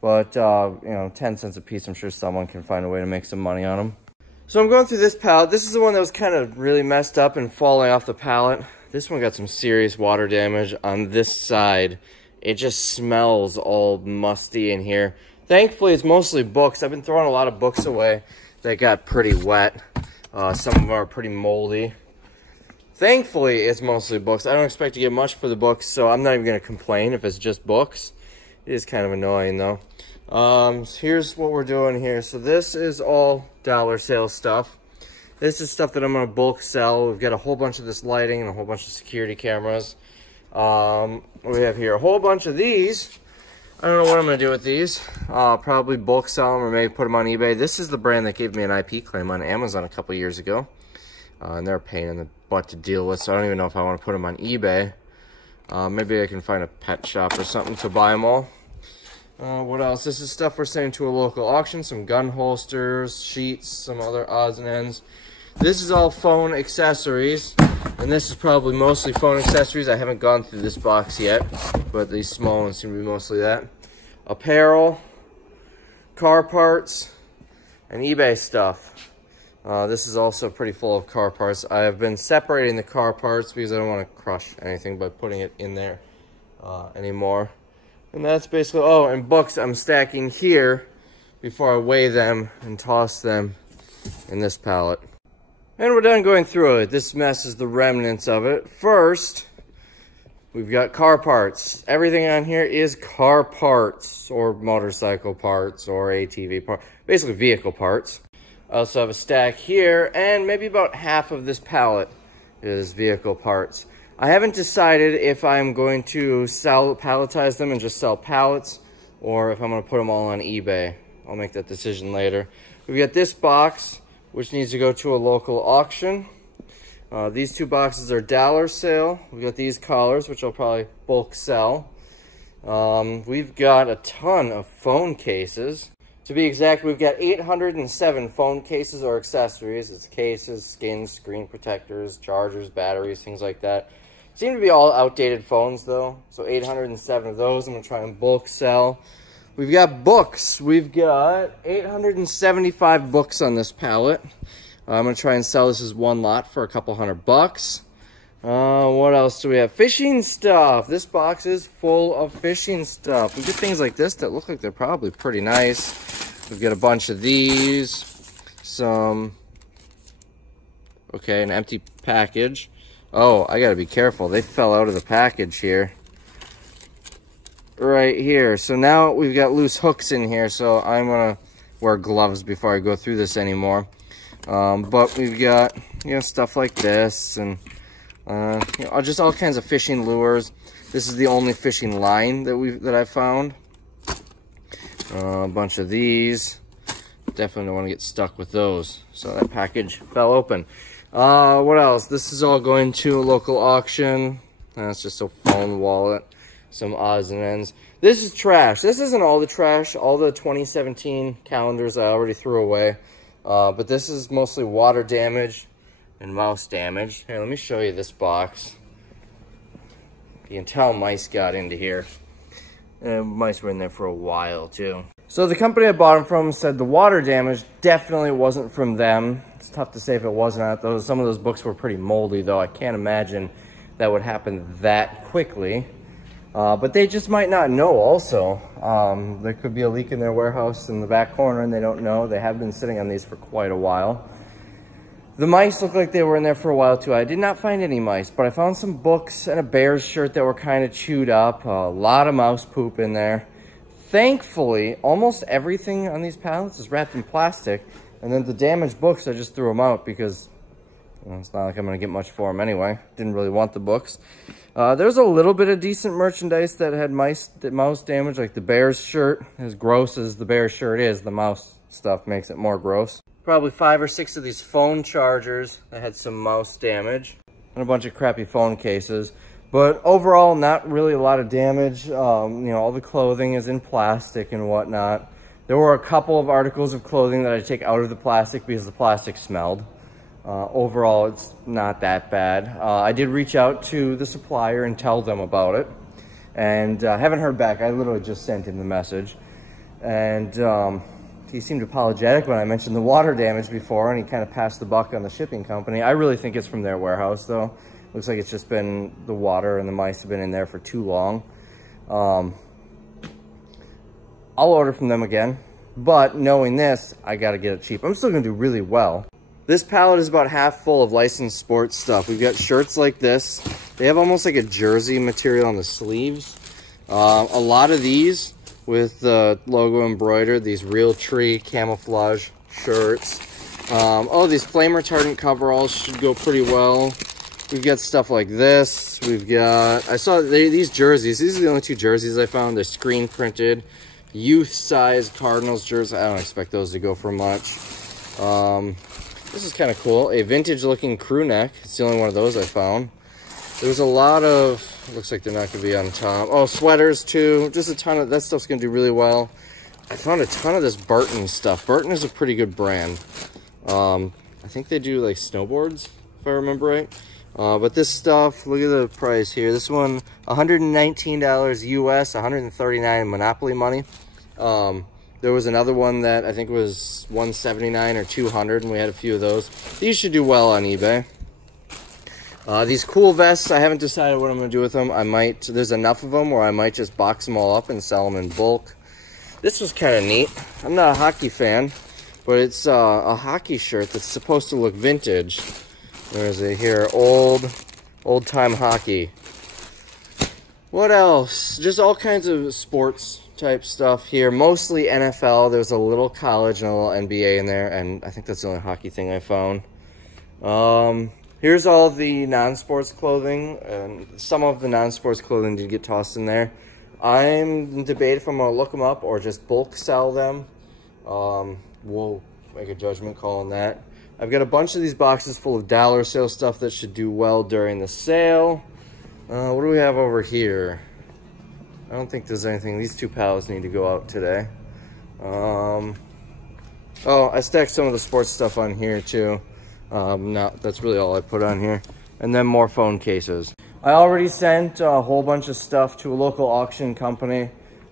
But, you know, 10 cents a piece, I'm sure someone can find a way to make some money on them. So I'm going through this pallet. This is the one that was kind of really messed up and falling off the pallet. This one got some serious water damage on this side. It just smells all musty in here. Thankfully, it's mostly books. I've been throwing a lot of books away that got pretty wet. Some of them are pretty moldy. Thankfully, it's mostly books. I don't expect to get much for the books, so I'm not even going to complain if it's just books. It is kind of annoying though. Here's what we're doing here. So this is all dollar sale stuff. This is stuff that I'm gonna bulk sell. We've got a whole bunch of this lighting and a whole bunch of security cameras. We have here a whole bunch of these. I don't know what I'm gonna do with these. Probably bulk sell them or maybe put them on eBay. This is the brand that gave me an IP claim on Amazon a couple years ago. And they're a pain in the butt to deal with, so I don't even know if I want to put them on eBay. Maybe I can find a pet shop or something to buy them all. What else? This is stuff we're sending to a local auction. Some gun holsters, sheets, some other odds and ends. This is all phone accessories. And this is probably mostly phone accessories. I haven't gone through this box yet, but these small ones seem to be mostly that. Apparel, car parts, and eBay stuff. This is also pretty full of car parts. I have been separating the car parts because I don't want to crush anything by putting it in there anymore. And that's basically, oh, and books I'm stacking here before I weigh them and toss them in this pallet. And we're done going through it. This mess is the remnants of it. First, we've got car parts. Everything on here is car parts or motorcycle parts or ATV parts, basically vehicle parts. I also have a stack here, and maybe about half of this pallet is vehicle parts. I haven't decided if I'm going to palletize them and just sell pallets, or if I'm going to put them all on eBay. I'll make that decision later. We've got this box, which needs to go to a local auction. These 2 boxes are dollar sale. We've got these collars, which I'll probably bulk sell. We've got a ton of phone cases. To be exact, we've got 807 phone cases or accessories. It's cases, skins, screen protectors, chargers, batteries, things like that. Seem to be all outdated phones though. So 807 of those I'm gonna try and bulk sell. We've got books. We've got 875 books on this pallet. I'm gonna try and sell this as one lot for a couple $100. What else do we have? Fishing stuff. This box is full of fishing stuff. We get things like this that look like they're probably pretty nice. We've got a bunch of these. Okay, an empty package. Oh, I gotta be careful. They fell out of the package here. Right here. So now we've got loose hooks in here, so I'm gonna wear gloves before I go through this anymore. But we've got, stuff like this, and just all kinds of fishing lures. This is the only fishing line that I found. A bunch of these. Definitely don't want to get stuck with those. So that package fell open. What else? This is all going to a local auction. That's just a phone wallet. Some odds and ends. This is trash. This isn't all the trash. All the 2017 calendars I already threw away. But this is mostly water damage and mouse damage. Here, let me show you this box. You can tell mice got into here. And mice were in there for a while too. So the company I bought them from said the water damage definitely wasn't from them. It's tough to say if it was not. Some of those books were pretty moldy though. I can't imagine that would happen that quickly. But they just might not know also. There could be a leak in their warehouse in the back corner and they don't know. They have been sitting on these for quite a while. The mice look like they were in there for a while too. I did not find any mice, but I found some books and a Bears shirt that were kind of chewed up. A lot of mouse poop in there. Thankfully, almost everything on these pallets is wrapped in plastic. And then the damaged books, I just threw them out because it's not like I'm going to get much for them anyway. Didn't really want the books. There's a little bit of decent merchandise that had mouse damage, like the Bears shirt. As gross as the Bears shirt is, the mouse stuff makes it more gross. Probably 5 or 6 of these phone chargers that had some mouse damage. And a bunch of crappy phone cases. But overall, not really a lot of damage. All the clothing is in plastic and whatnot. There were a couple of articles of clothing that I take out of the plastic because the plastic smelled. Overall, it's not that bad. I did reach out to the supplier and tell them about it. And haven't heard back. I literally just sent him the message. And he seemed apologetic when I mentioned the water damage before, and he kind of passed the buck on the shipping company. I really think it's from their warehouse, though. Looks like it's just been the water and the mice have been in there for too long. I'll order from them again, but knowing this, I gotta get it cheap. I'm still gonna do really well. This pallet is about half full of licensed sports stuff. We've got shirts like this. They have almost like a jersey material on the sleeves. A lot of these with the logo embroidered, these real tree camouflage shirts. These flame retardant coveralls should go pretty well. We've got stuff like this. We've got, I saw these jerseys. These are the only 2 jerseys I found. They're screen printed. Youth size Cardinals jersey. I don't expect those to go for much. This is kind of cool. A vintage looking crew neck. It's the only one of those I found. There's a lot of, looks like they're not going to be on top. Oh, sweaters too. Just a ton of, that stuff's going to do really well. I found a ton of this Burton stuff. Burton is a pretty good brand. I think they do like snowboards, if I remember right. But this stuff, look at the price here. This one, $119 US, $139 Monopoly money. There was another one that I think was $179 or $200, and we had a few of those. These should do well on eBay. These cool vests, I haven't decided what I'm going to do with them. There's enough of them where I might just box them all up and sell them in bulk. This was kind of neat. I'm not a hockey fan, but it's a hockey shirt that's supposed to look vintage. There's a here, old time hockey. What else? Just all kinds of sports type stuff here. Mostly NFL. There's a little college and a little NBA in there, and I think that's the only hockey thing I found. Here's all the non-sports clothing, and some of the non-sports clothing did get tossed in there. I'm debating if I'm going to look them up or just bulk sell them. We'll make a judgment call on that. I've got a bunch of these boxes full of dollar sale stuff that should do well during the sale. What do we have over here? I don't think there's anything. These 2 pallets need to go out today. Oh, I stacked some of the sports stuff on here too. No, that's really all I put on here. And then more phone cases. I already sent a whole bunch of stuff to a local auction company.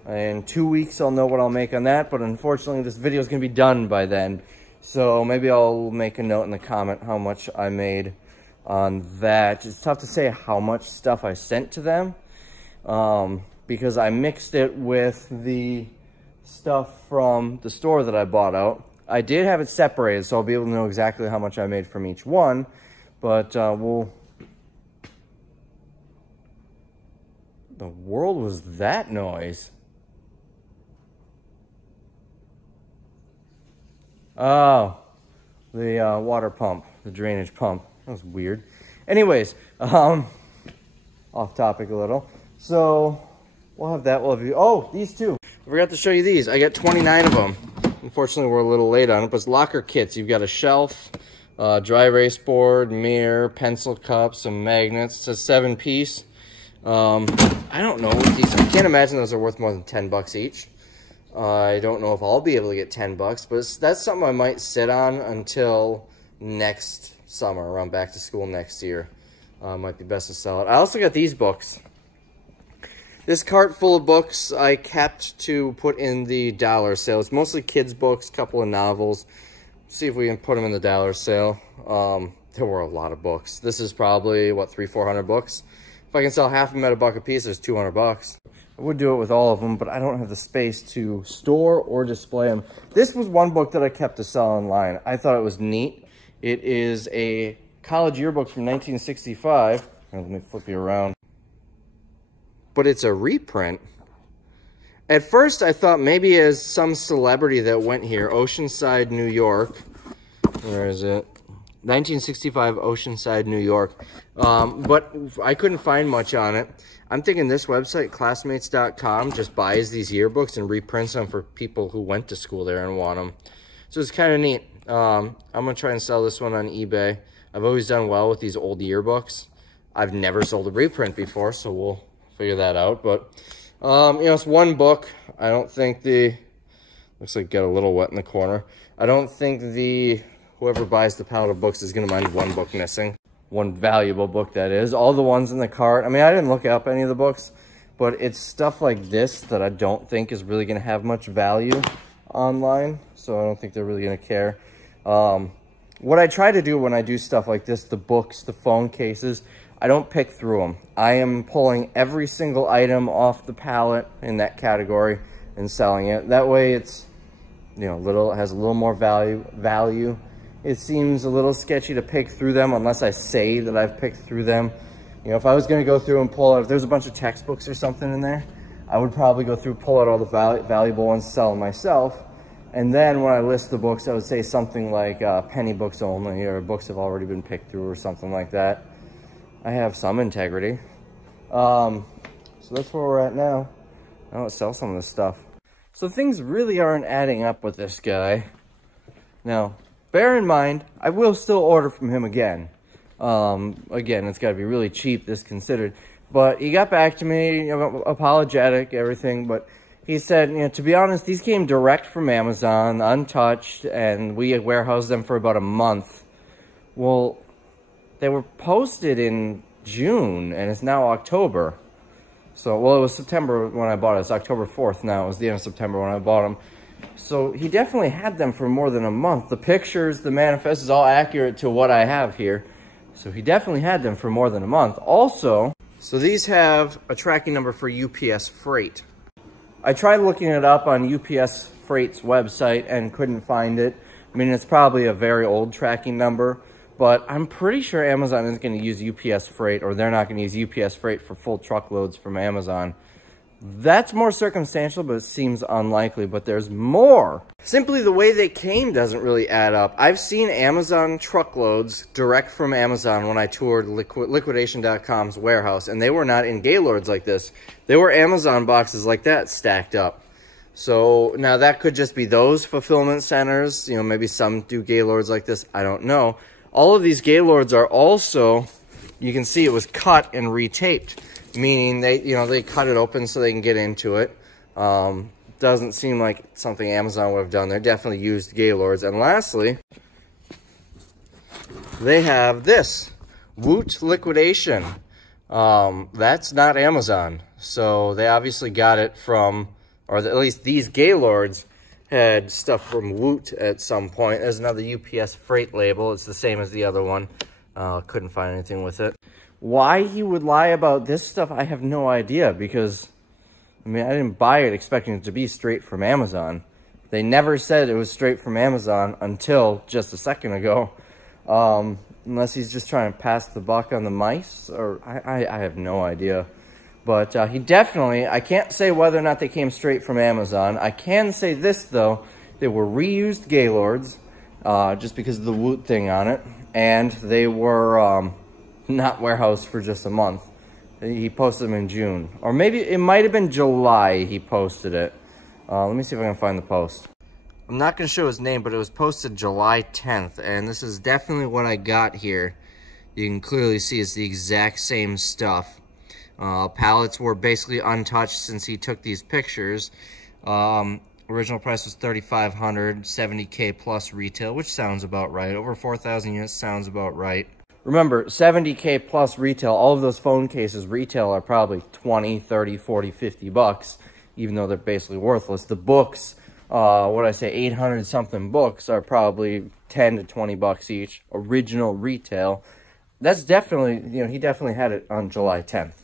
In 2 weeks, I'll know what I'll make on that. But unfortunately, this video is going to be done by then. So maybe I'll make a note in the comment how much I made on that. It's tough to say how much stuff I sent to them because I mixed it with the stuff from the store that I bought out. I did have it separated, so I'll be able to know exactly how much I made from each one, but the world was that noise? Oh, the water pump, the drainage pump. That was weird. Anyways, off topic a little. So we'll have that. We'll have oh, these two. I forgot to show you these. I got 29 of them. Unfortunately, we're a little late on it, but it's locker kits. You've got a shelf, dry erase board, mirror, pencil cup, some magnets. It's a 7-piece. I don't know what these. I can't imagine those are worth more than 10 bucks each. I don't know if I'll be able to get 10 bucks, but that's something I might sit on until next summer, around back to school next year. Might be best to sell it. I also got these books. This cart full of books I kept to put in the dollar sale. It's mostly kids' books, a couple of novels. See if we can put them in the dollar sale. There were a lot of books. This is probably, what, 300-400 books? If I can sell half of them at $1 a piece, there's 200 bucks. I would do it with all of them, but I don't have the space to store or display them. This was one book that I kept to sell online. I thought it was neat. It is a college yearbook from 1965. Let me flip you around. But it's a reprint. At first, I thought maybe as some celebrity that went here, Oceanside, New York. Where is it? 1965 Oceanside, New York. But I couldn't find much on it. I'm thinking this website, classmates.com, just buys these yearbooks and reprints them for people who went to school there and want them. So it's kind of neat. I'm going to try and sell this one on eBay. I've always done well with these old yearbooks. I've never sold a reprint before, so we'll figure that out. But, you know, it's one book. I don't think looks like it got a little wet in the corner. I don't think whoever buys the pallet of books is going to mind one book missing. One valuable book, that is. All the ones in the cart. I mean, I didn't look up any of the books, but it's stuff like this that I don't think is really going to have much value online, so I don't think they're really going to care. What I try to do when I do stuff like this, the books, the phone cases, I don't pick through them. I am pulling every single item off the pallet in that category and selling it. That way it's, you know, has a little more value. It seems a little sketchy to pick through them unless I say that I've picked through them. You know, if I was going to go through and pull out, if there's a bunch of textbooks or something in there, I would probably go through, pull out all the valuable ones, sell them myself. And then when I list the books, I would say something like penny books only, or books have already been picked through, or something like that. I have some integrity. So that's where we're at now. Now let's sell some of this stuff. So things really aren't adding up with this guy. Now, bear in mind, I will still order from him again. Again, it's got to be really cheap, this considered. But he got back to me, you know, apologetic, everything. But he said, you know, to be honest, these came direct from Amazon, untouched, and we warehoused them for about a month. Well, they were posted in June, and it's now October. So, well, it was September when I bought it. It's October 4th now. It was the end of September when I bought them. So he definitely had them for more than a month. The pictures, the manifest is all accurate to what I have here. So he definitely had them for more than a month. Also, so these have a tracking number for UPS Freight. I tried looking it up on UPS Freight's website and couldn't find it. I mean, it's probably a very old tracking number, but I'm pretty sure Amazon isn't going to use UPS Freight, or they're not going to use UPS Freight for full truckloads from Amazon. That's more circumstantial, but it seems unlikely, but there's more. Simply the way they came doesn't really add up. I've seen Amazon truckloads direct from Amazon when I toured Liquidation.com's warehouse, and they were not in Gaylords like this. They were Amazon boxes like that stacked up. So now that could just be those fulfillment centers. You know, maybe some do Gaylords like this. I don't know. All of these Gaylords are also, you can see it was cut and retaped. Meaning they cut it open so they can get into it. Doesn't seem like something Amazon would have done. They're definitely used Gaylords. And lastly, they have this Woot Liquidation. That's not Amazon. So they obviously got it from, or at least these Gaylords had stuff from Woot at some point. There's another UPS freight label. It's the same as the other one. Couldn't find anything with it. Why he would lie about this stuff, I have no idea, because, I mean, I didn't buy it expecting it to be straight from Amazon. They never said it was straight from Amazon until just a second ago. Unless he's just trying to pass the buck on the mice, or I have no idea. But he definitely, I can't say whether or not they came straight from Amazon. I can say this, though. They were reused Gaylords, just because of the Woot thing on it. And they were not warehoused for just a month. He posted them in June. Or maybe it might have been July he posted it. Let me see if I can find the post. I'm not going to show his name, but it was posted July 10th. And this is definitely what I got here. You can clearly see it's the exact same stuff. Pallets were basically untouched since he took these pictures. Original price was $3,500, $70K plus retail, which sounds about right. Over 4,000 units sounds about right. Remember, $70K plus retail, all of those phone cases retail are probably 20, 30, 40, 50 bucks, even though they're basically worthless. The books, what I say, 800 something books are probably 10 to 20 bucks each, original retail. That's definitely, you know, he definitely had it on July 10th.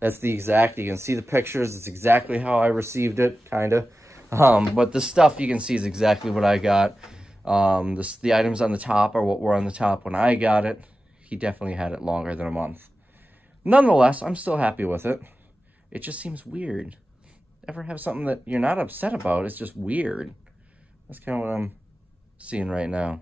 That's the exact, you can see the pictures, it's exactly how I received it, kind of. But the stuff you can see is exactly what I got. The items on the top are what were on the top when I got it. He definitely had it longer than a month. Nonetheless, I'm still happy with it. It just seems weird. Ever have something that you're not upset about, it's just weird. That's kind of what I'm seeing right now.